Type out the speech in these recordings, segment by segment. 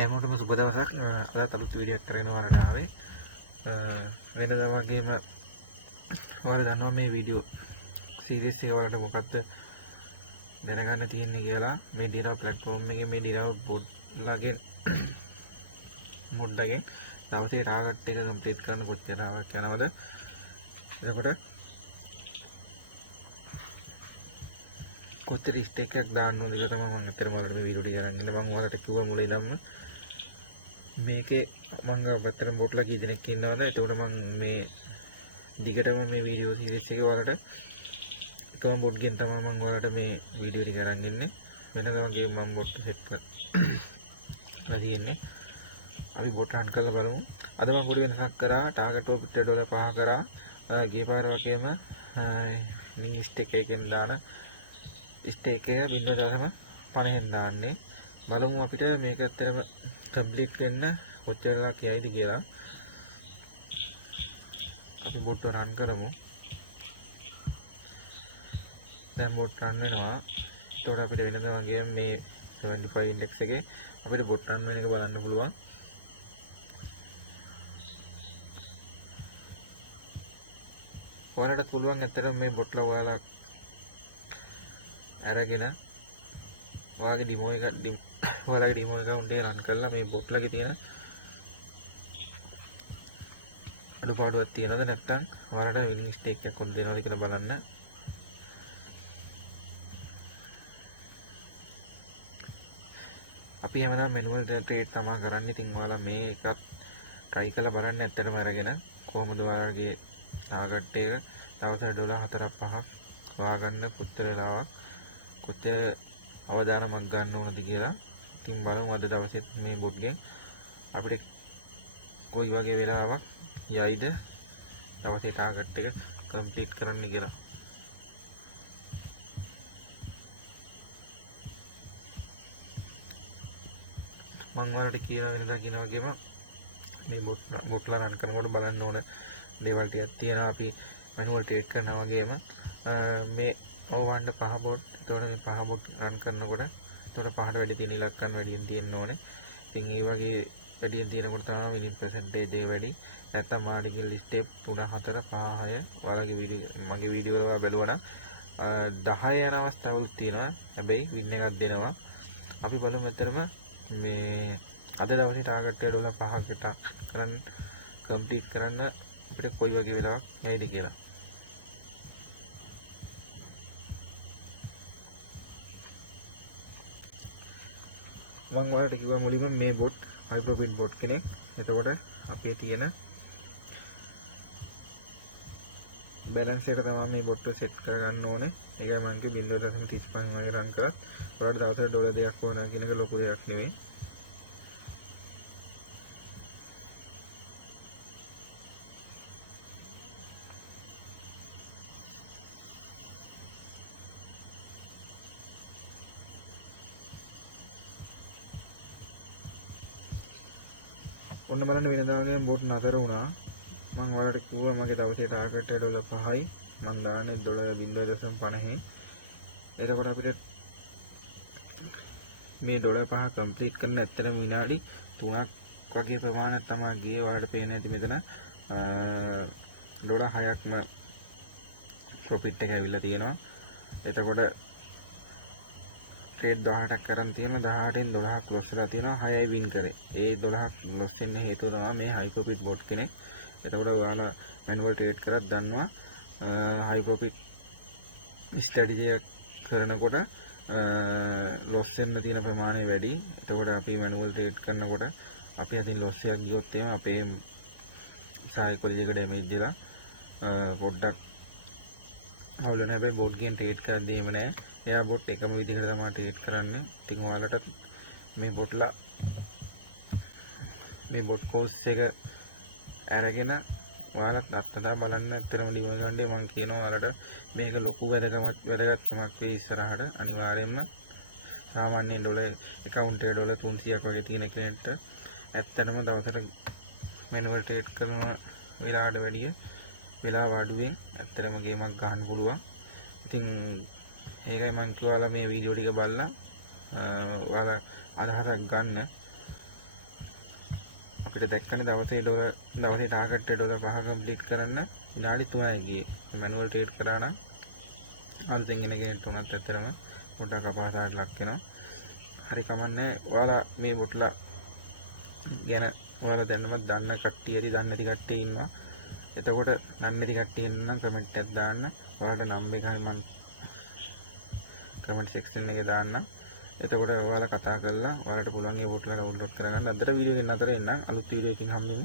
හැමෝටම සුබ දවසක්. අදත් අලුත් වීඩියෝ එකක් කරගෙන ඔයාලට ආවේ. වෙනදා වගේම ඔයාලා දන්නවා මේ වීඩියෝ සීරීස් එක වලට මොකක්ද දැනගන්න තියෙන්නේ කියලා. මේ ඩිරා ප්ලැට්ෆෝම් එකේ මේ ඩිරා බොට්ලාගේ මොඩ්ඩගෙන් දවසේ ටාගට් එක කම්ප්ලීට් කරන්න කොච්චර ආවක් යනවද? එතකොට කොච්චර ස්ටේක් එකක් දාන්න ඕනද කියලා තමයි මම අතරම වලට මේ වීඩියෝ ටික අරන් ඉන්නේ. මම ඔයාලට කිව්වා මුලින් ඉඳන්ම මේකේ මම ගාවතරම් බොට්ලා කී දෙනෙක් ඉන්නවද? එතකොට මම මේ දිගටම මේ වීඩියෝ සීරීස් එකේ ඔයාලට එකම බොට් ගෙන් තමයි මම ඔයාලට මේ වීඩියෝ ටික අරන් ඉන්නේ. වෙනදමගේ මම බොට් සෙට් කරලා තියෙන්නේ. අපි බොට් රන් කරලා බලමු. අද මම පොඩි වෙනසක් කරා. ටාගට් ඔබ්ජෙක්ට් ඩොලර් 5 කරා. ගිය පාර වගේම නින් ස්ටේක් එකෙන් දාන ස්ටේක් එක 0.50ෙන් දාන්නේ. බලමු අපිට මේක ඇත්තටම කම්ප්ලීට් වෙන්න කොච්චර වෙලා කියයිද කියලා. අපි බොට් රන් කරමු. දැන් බොට් රන් වෙනවා. එතකොට අපිට වෙනදා වගේ මේ 75 ඉන්ඩෙක්ස් එකේ අපිට බොට් රන් වෙන එක බලන්න පුළුවන්. ඔයාලට පුළුවන් ඇත්තටම මේ බොට්ලා ඔයාලා අරගෙන ඔයාගේ ඩිමෝ එක ඔයාලගේ ඩිමෝ account එක රන් කරලා මේ බොට්ලාගේ තියෙන අඩුපාඩුවක් තියෙනවද නැත්නම් ඔයාලට විනිං ස්ටේක් එකක් කොහොමද දෙනවද කියලා බලන්න. අපි හැමදාම මැනුවල් ට්‍රේඩ් තමයි කරන්නේ. ඉතින් ඔයාලා මේ එකත් try කරලා බලන්න ඇත්තටම අරගෙන කොහොමද ඔයාලගේ ටාගට් එක දවසට ඩොලර් 4-5ක් හොයාගන්න කොච්චර වෙලාවක් කොච්චර අවධානමක් ගන්න ඕනද කියලා. ඉතින් බලමු අද දවසෙත් මේ බොට් ගෙන් අපිට කොයි වගේ වෙලාවක් යයිද දවසේ ටාගට් එක කම්ප්ලීට් කරන්න කියලා. මම ඔයාලට කියලා වෙනදා කියන වගේම මේ බොට්ලා රන් කරනකොට බලන්න ඕන දේවල් ටිකක් තියෙනවා. අපි මැනුවල් ට්‍රේඩ් කරනවා වගේම මේ ඕවන්න 5 බොට්. එතකොට මේ 5 බොට් රන් කරනකොට එතකොට 5ට වැඩි තියෙන ඉලක්කම් වැඩියෙන් තියෙන්න ඕනේ. ඉතින් ඒ වගේ වැඩියෙන් තියෙනකොට තමයි විනින් පර්සන්ටේජ් එක වැඩි. නැත්තම් මාඩිකල් ස්ටෙප් 3 4 5 6 ඔයාලගේ වීඩියෝ මගේ වීඩියෝ වල බලුවා නම් 10 යන අවස්ථාවලුත් තියෙනවා. හැබැයි වින් එකක් දෙනවා. අපි බලමු මෙතරම් මේ අද දවසේ ටාගට් එක ඩොලර් 5කට කරන් කම්ප්ලීට් කරන්න අපිට කොයි වගේ වෙලාවක් යයිද කියලා. මම ඔයාලට කිව්වා මුලින්ම මේ බොට් හයි ප්‍රොෆිට් බොට් කෙනෙක්. එතකොට අපේ තියෙන බැලන්ස් එක තමයි මේ බොට් එක සෙට් කරගන්න ඕනේ. ඒකයි මම කිව්වේ 0.35 වගේ රන් කරත් ඔයාලට දවසට ඩොලර් 2ක් ඕන කියන එක ලොකු දෙයක් නෙවෙයි. ඔන්න බලන්න වෙනදා වගේ බොට් නතර වුණා. මම ඔයාලට කිව්වා මගේ දවසේ ටාගට් එක ඩොලර් 5යි. මම දාන්නේ ඩොලර් 0.50. එතකොට අපිට මේ ඩොලර් 5 කම්ප්ලීට් කරන්න ඇත්තටම විනාඩි 3ක් වගේ ප්‍රමාණයක් තමයි ගියේ. ඔයාලට පේන ඇති මෙතන ඩොලර් 6ක්ම ප්‍රොෆිට් එක ඇවිල්ලා තියෙනවා. එතකොට ට්‍රේඩ් 18ක් කරන් තියෙනවා. 18න් 12ක් ලොස් වෙලා තියෙනවා. 6යි වින් කරේ. ඒ 12ක් ලොස් වෙන්න හේතුව තමයි මේ හයි ප්‍රොෆිට් බොට් කෙනෙක්. එතකොට ඔයාලා මැනුවල් ට්‍රේඩ් කරත් දන්නවා හයි ප්‍රොෆිට් ස්ට්‍රැටජි එක කරනකොට ලොස් වෙන්න තියෙන ප්‍රමාණය වැඩි. එතකොට අපි මැනුවල් ට්‍රේඩ් කරනකොට අපි අතින් ලොස් එකක් ගියොත් එහෙම අපේ සයිකොලොජි එක ඩැමේජ් වෙලා පොඩ්ඩක් අවුල් වෙනවා. හැබැයි බොට් ගෙන් ට්‍රේඩ් කරද්දී එහෙම නැහැ. එයා බොට් එකම විදිහට තමයි ට්‍රේඩ් කරන්නේ. ඉතින් ඔයාලට මේ බොට්ලා මේ බොට් කෝස් එක අරගෙන ඔයාලත් අත්දැක බලන්න. ඇත්තටම ඩිමෝ ගන්නේ මම කියනවා ඔයාලට මේක ලොකු වැදගත්කමක් වෙයි ඉස්සරහට. අනිවාර්යයෙන්ම සාමාන්‍ය ඩොලර් account එකේ ඩොලර් 300ක් වගේ තියෙන කෙනෙක්ට ඇත්තටම දවසට මැනුවල් ට්‍රේඩ් කරන වෙලාවට වැඩිය වෙලාව අඩුවෙන් ඇත්තටම ගේමක් ගන්න පුළුවන්. ඉතින් ඒකයි මම කිව්වා මේ වීඩියෝ ටික බලලා ඔයාලා අදහසක් ගන්න. අපිට දැක්කනේ දවසේ ටාගට් ඩොලර් 5 කම්ප්ලීට් කරන්න විනාඩි 3යි ගියේ. මැනුවල් ට්‍රේඩ් කරා නම් අලුතෙන් එන කෙනෙක්ට උනත් ඇත්තටම පොඩ්ඩක් අපහසුතාවට ලක් වෙනවා. හරි කමන්නේ. ඔයාලා මේ බොට්ලා ගැන ඔයාලා දැන්නමත් දන්න කට්ටිය ඇති, දන්නේ නැති කට්ටිය ඉන්නවා. එතකොට දන්නේ නැති කට්ටිය ඉන්නම් කමෙන්ට් එකක් දාන්න. ඔයාලට නම් එක හරි මම කමෙන්ට් සෙක්ෂන් එකේ දාන්න. එතකොට ඔයාලා කතා කරලා ඔයාලට පුළුවන් ඒ බොට්ලා ඩවුන්ලෝඩ් කරගන්න. අදට වීඩියෝ එකෙන් අතර එන්න අලුත් වීඩියෝ එකකින් හම්බෙමු.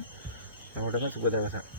හැමෝටම සුබ දවසක්.